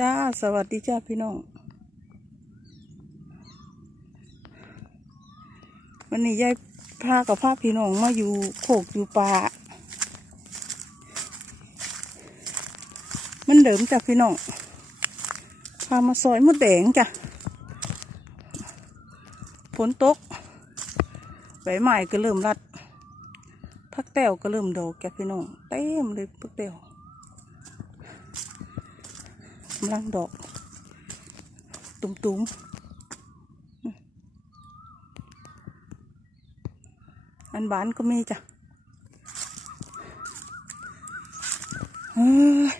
จ้า สวัสดีจ้าพี่น้อง วันนี้ยายพากับพาพี่น้องมาอยู่โขกอยู่ป่า มันเดิมจ้ะพี่น้อง พามาซอยมดแดงจ้ะฝนตก ใบไม้ก็เริ่มรัดพักแต้วก็เริ่มดอกแกพี่น้อง เต็มเลยพักแต้ว กำลังดอก ตุ่มๆ อันบานก็มีจ้ะเฮ้ย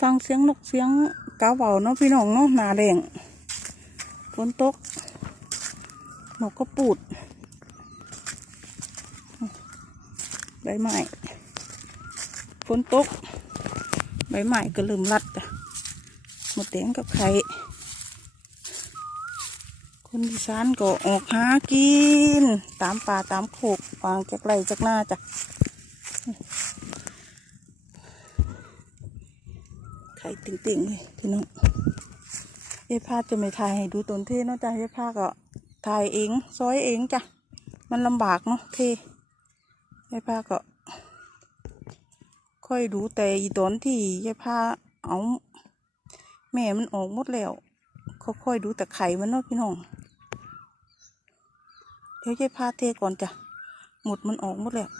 ฟังเสียงนกเสียงกาเบาเนาะพี่น้องเนาะหนาแรงฝนตกนกก็ปูด ใบไม้ฝนตก ใบไม้ก็เริ่มรัดจ้ะหมดแดงกับไข่คนอีสานก็ออกหากิน ตามป่าตามโขกวางจากไรจากหน้าจ้ะไข่ติ่งๆเลยพี่น้องเอ้พาจะไม่ถ่ายให้ดูตนเท่นาะจ้ะเอ้พาก็ถ่ายเอง ซอยเองจ้ะ มันลำบากเนาะเท่ ยายพาก็ ค่อยดูแต่อีตอนที่ยายพาเอาแม่มันออกหมดแล้วเขาค่อยดูแต่ไข่มันเนาะพี่น้อง เดี๋ยวยายพาเทก่อนจ้ะหมดมันออกหมดแล้ว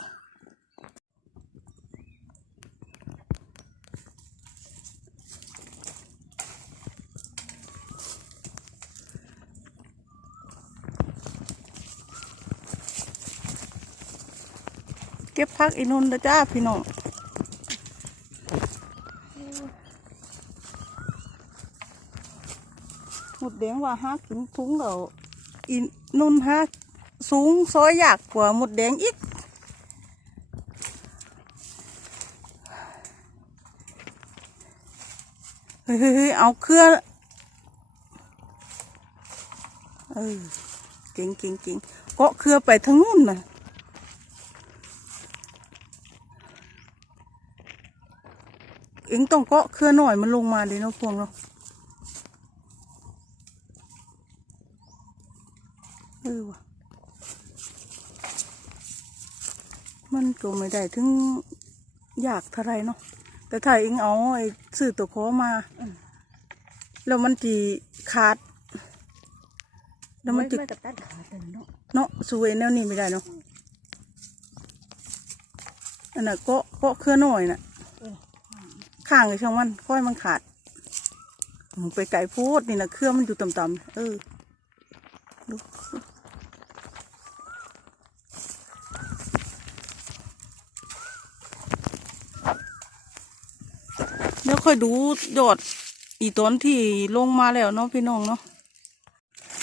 ก็บพักอีนุนนะจ้าพี่น้องหมดแดงว่าห้ากินทุงแล้วอีนุ่นห้าสูงซอยอยากกว่าหมดแดงอีกเฮ้ยเฮ้ยเฮ้ยเอาเครื่องเออเก่งเก่งเก่งเกาะเครือไปทางนู้นน่ะ เอ็งต้องเกาะเครือหน่อยมันลงมาเลยเนาะพวงเนาะเออว่ะมันก็ไม่ได้ถึงอยากเท่าไรเนาะแต่ถ้าเองเอาไอ้ซื้อตัวขอมาแล้วมันจีขาดแล้วมันจีไม่กับตัดขาดเลยเนาะเนาะสวยแนวนี้ไม่ได้เนาะอันน่ะเกาะเกาะเครือหน่อยน่ะเออ ข้างไอ้ช่างมันค่อยมันขาดมันไปไก่โพูดนี่นะเครือมันอยู่ต่ำๆเออดูเดี๋ยวค่อยดูยอดอีตอนที่ลงมาแล้วเนาะพี่น้องเนาะ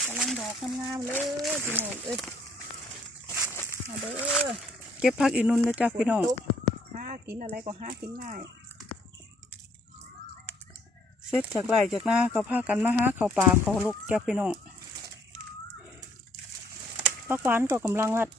กำลังดอกงามๆเลยพี่น้องเอ้ยมาเด้อเก็บพักอีนุนนะจ๊ะพี่น้องฝตกหากินอะไรก็หากินง่าย เสร็จจากไรจากหน้าก็พากันมาหาเขาป่าเขาลูกจ้ะพี่น้องพักหวานก็กำลังรัด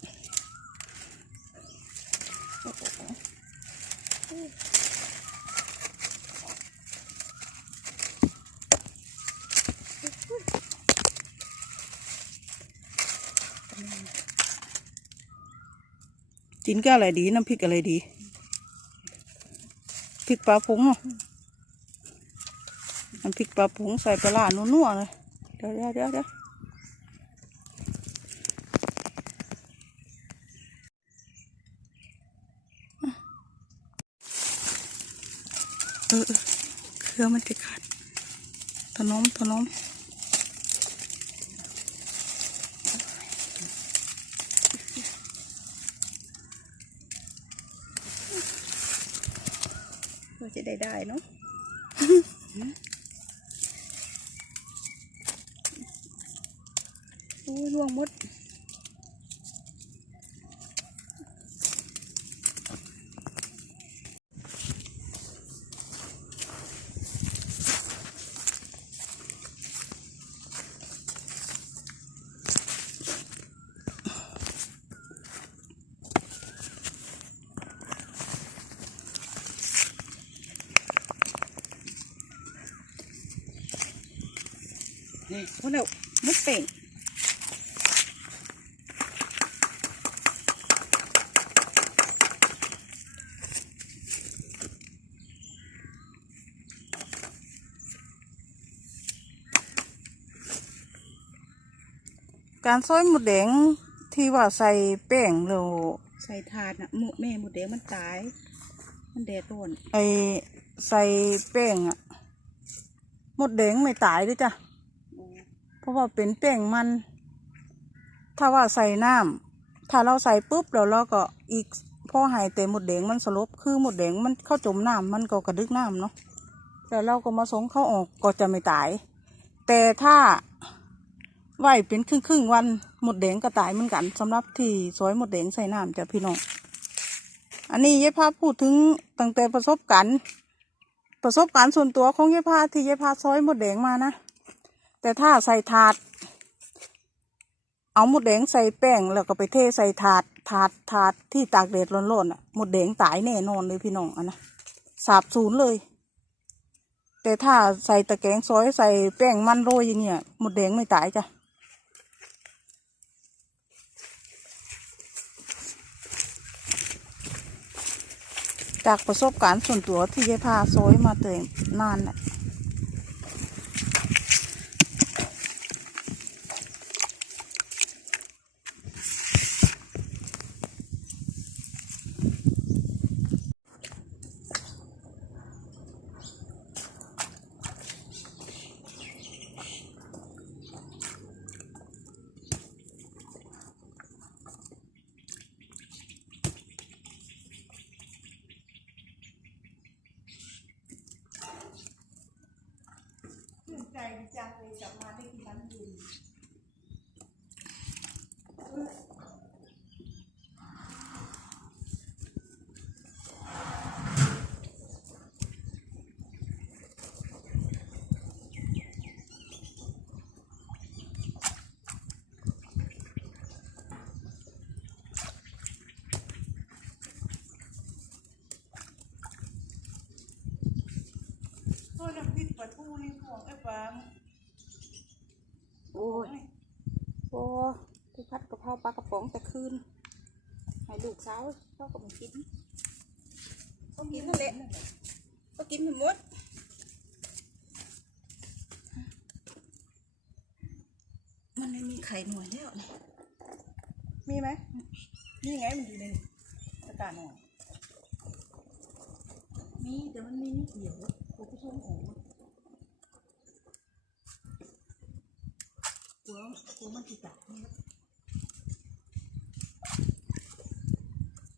กินก็อะไรดี น้ำพริกอะไรดีพริกปลาผงเนาะ น้ำพริกปลาผงใส่ปลาร้านัวๆเลยเดี๋ยวเดี๋ยวเดี๋ยวเดี๋ยวเออเครือมันจะขาดถนอมถนอมก็จะได้ได้เนาะ นี่เพราะเรามุดเป่งการซอยหมดแดงที่ว่าใส่แป้งแล้วใส่ทานอะหมูแม่หมูเดงมันตาย มันแดดร้อนไอใส่แป้งอะหมดแดงไม่ตายด้วยจ้ะเพ ราะว่าเป็นแป้งมัน ถ้าว่าใส่น้ำถ้าเราใส่ปุ๊บแล้วเราก็อีกพอหายแต่หมดแดงมันสลบคือหมดแดงมันเข้าจมน้ำมันก็กระดึกน้ำเนาะแล้วเราก็มาสงเข้าออกก็จะไม่ตาย แต่ถ้าไหวเป็นครึ่งครึ่งวันหมดแดงก็ตายเหมือนกันสำหรับที่ซอยหมดแดงใส่น้ำจ้ะพี่น้องอันนี้ยายพาพูดถึงตั้งแต่ประสบการณ์ประสบการณ์ส่วนตัวของยายพาที่ยายพาซอยหมดแดงมานะ แต่ถ้าใส่ถาด เอาหมดแดงใส่แป้งแล้วก็ไปเทใส่ถาดถาดถาดที่ตากแดดร้อนๆอะหมดแดงตายแน่นอนเลยพี่น้องอันนะสาบสูญเลย แต่ถ้าใส่ตะแกรงซอยใส่แป้งมันโรยอย่างเงี้ยหมดแดงไม่ตายจ้ะจากประสบการณ์ส่วนตัวที่ยายพาซอยมาเตยนานน่ะ ใจจังเลยกลับมาได้กินน้ำดื่มตัวน้ำพริก ปลาทูนี่ของไอ้ฟางโอ้ยโอ้ที่พัดกะเพราปลากระป๋องแต่คืนให้ลูกสาวเขาก็มากินเขากินนั่นแหละก็กินหมดมันไม่มีไข่หน่วยแล้วมีไหมนี่ไงมันอยู่ในตะกร้าหน่อยมีแต่มันมีนิดเดียวกูก็ช่วงของ กลั วกลัวมันติดจับนี่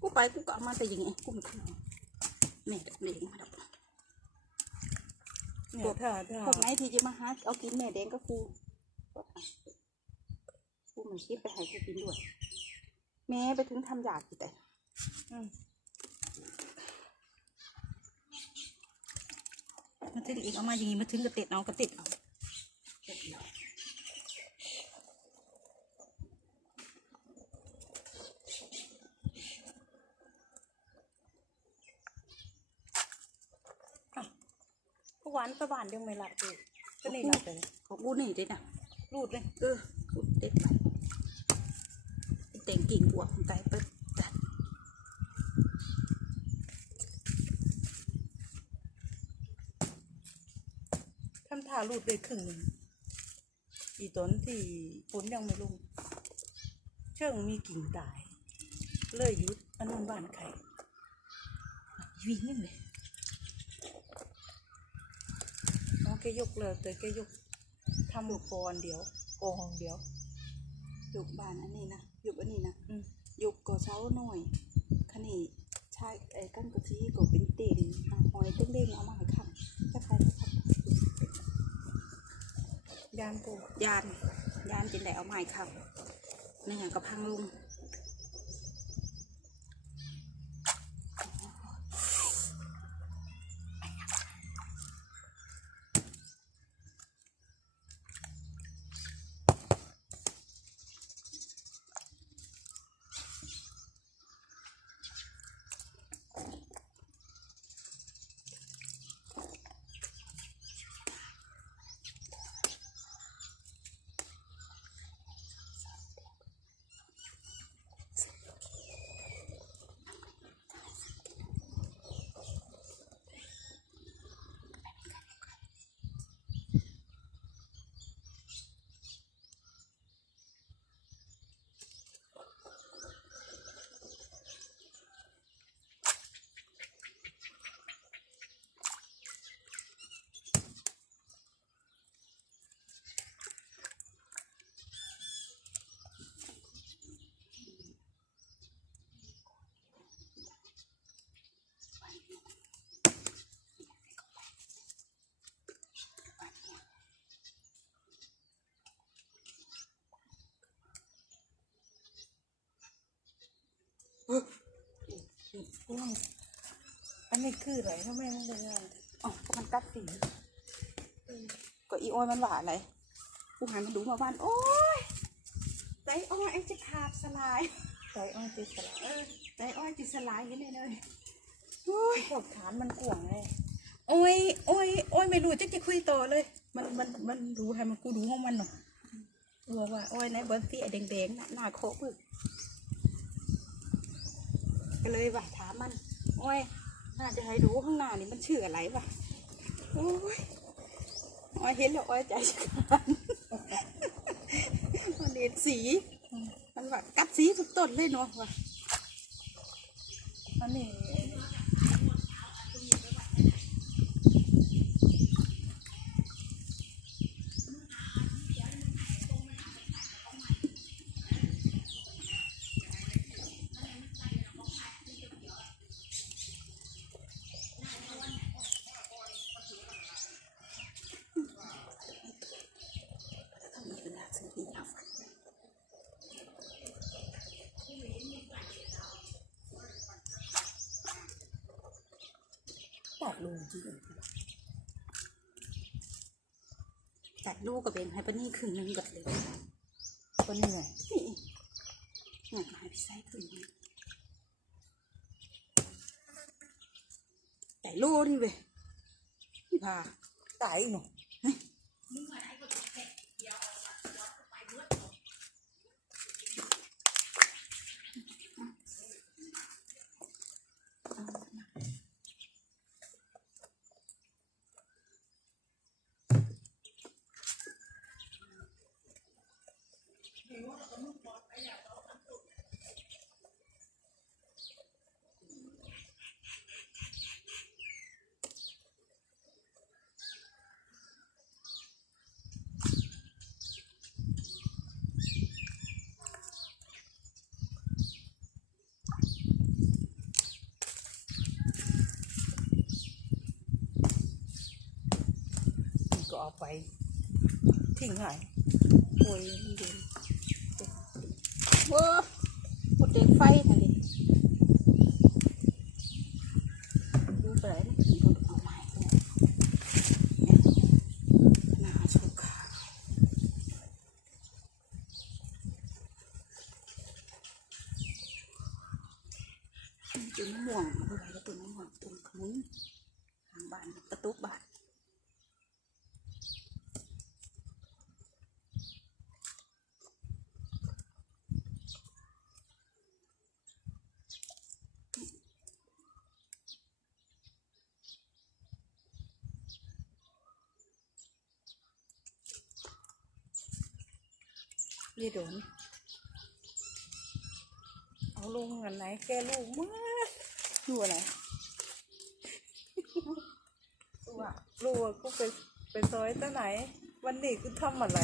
กูไปกูก็เอามาแต่อยังไงกูไม่ทำแม่เด็กมาดับเนี่ยถ้าถ้าพวกไหนที่จะมาหาเอากินแม่แดงก็กูกูไม่คิดไปให้กูกินด้วย แม่ไปถึงทำอยากกี่แต่อืมมันถึงอีกเอามาอย่างงี้มันถึงกระติดเอากระติดเอา วานตะหวานยังไม่หลับเลยก็นี่หลับเลยของกูนี่เด็ดนะรูดเลย เออกูเด็ดไปแต่งกิ่งหัวของไก่เปิดตัดทำท่ารูดเลยครึ่งหนึ่งอีต้นที่ฝนยังไม่ลง เชิงมีกิ่งตาย เลยหยุดอันนั้นบ้านใครวิ่งนี่เลย น้อง แกยกเลยแต่แกยกทำลูกกอนเดียวกองเดียวหยุกบ้านอันนี้นะหยุกอันนี้นะอืมหยุกก่อเช้าหน่อยคันนี้ใช่ไอ้กั้นกะทิก็เป็นเต็นหาหอยเด้งๆเอามาให้ข้างจะใครจะทำยานปูยานยานจินได้เอาไม้ครับนี่อย่างกับพังลุง อืมอันนี้คืออะไรทำไมมันเป็นงานอ๋อก็มันกัดสีก็อีโอยมันหวานอะไรกูหันมาดูมาบ้านโอ้ยใจอ้อยไอ้จะขาดสลายใส่อ้อยติดสลาเออใจอ้อยจะสลายอยังไงเลยโอ้ยขอบฐานมันกว่างไงโอ้ยโอ้ยโอ้ยไม่รู้จะจะคุยต่อเลย มันมันมันดูให้มันกูดูของมันหน่อยบอกว่าโอ้ยไหนเบิร์นสีแดงๆน่ะหน้าโคบึกก็เลยว่าถา มันโอ้ยน่าจะให้ดูข้างหน้านี่มันชื่ออะไรวะโอ้ยโอ้ยเห็นแล้วโอ้ยใจฉันมันเรียนสี มันแบบกัดสีทุกต้นเลยเนาะว่ะอันนี้ ต้องมีเป็นดาซื้อที่เอาตั ดลูกจริงตัดลูกกับเบนให้ปะนี่ครึ่งหนึงก่อนเลยก็นี่ไงนี่หน่อยให้พี่ไส้ครึ่งหนึงแต่ลูกนี่เว้ยพี่พาตายหนูนี่ก็เอ ไปทิ้งหายโอ้ยมันเด่น เว้อหมดเดินไฟนั่นดิดูไปไหนมันถึงเอาใหม่เนี่ยน่าสุขค่ะต้นมะม่วงเอาไปไว้แล้วต้นมะม่วงต้นขนุนทางบ้านกระตุกบ้าน ยี่ดนเอาลงอันไหนแกลูกมืดดูอะไรลูกลูกกูไปไปซอยตั้งไหน วันนี้กูทำอะไร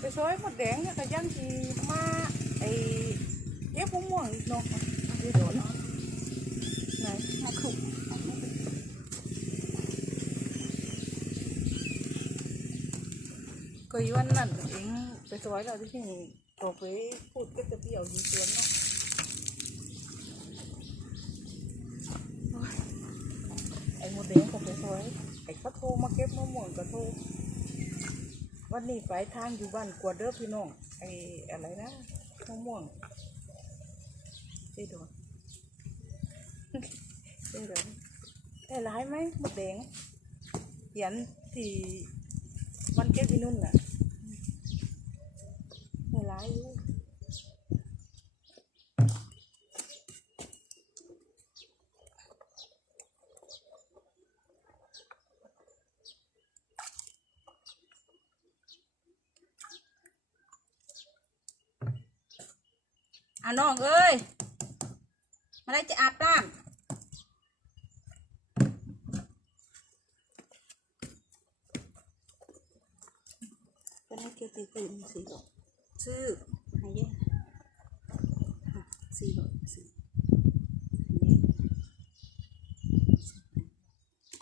ไปซอยหมดแดงเนี่ยก็ยังทีมาไอ้เอ๊ะผมม่วงอีกเนาะยี่โดนเนาะไหน มาขุ กก็อีวันนั้นเองไปซอยเราที่นี่ออกไปพูดก็จะเปรี้ยวยีเตือนเนาะไอ้โมเดลก็ไปซอยไอ้เขาโทรมาเก็บมะม่วงก็โทรวันนี้ไปทางอยู่บ้านกวดเด้อพี่น้องไอ้อะไรนะมะม่วงไอ้โดนไอ้โดนได้ร้ายไหมหมดแดงเขียนที่ วันเก็บที่นู่นน่ะไม่ร้ายอยู่อะน้องเอ้ยมาได้จะอาบน้ำก็ได้ เกี่ยวกับตื่นสี่ดอกซื้อให้เยอะสี่ดอกซื้อ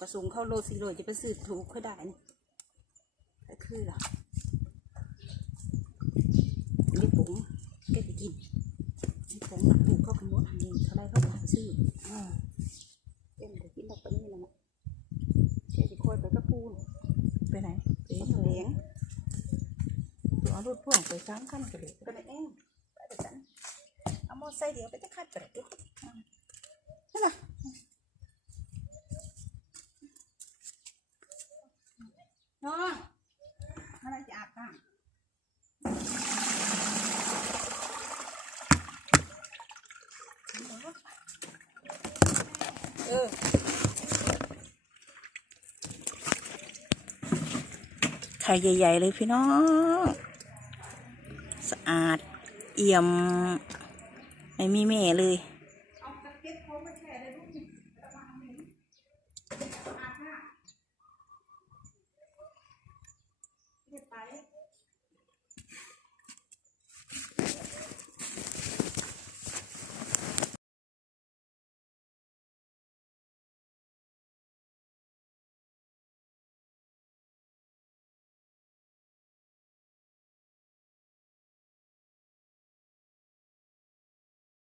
ก็สูงเข้าโลสี่โลจะไปซื้อถูกก็ได้นี่ก็คือเหรอเรียกปุ๋งเก็ไปกินของหนักถูกเขาขโมยทำเองเขาได้เขาขายซื้ออ่าเอ็มเดี๋ยวกินดอกไปนี่นะมั้งเจ๊จะคอยไปกับปูน ไปไหนไป เลี้ยงเลี้ยง เอารถพ่วงไปสามคันกันเลยก็ได้เองไปเดี๋ยวฉันเอามอไซค์เดียวไปจะคัดไปเดี๋ยวใช่ปะน้องอะไรจะอาบน้ำเออไข่ใหญ่ ๆ เลยพี่น้อง อาด เอี่ยม ไม่มีแม่เลย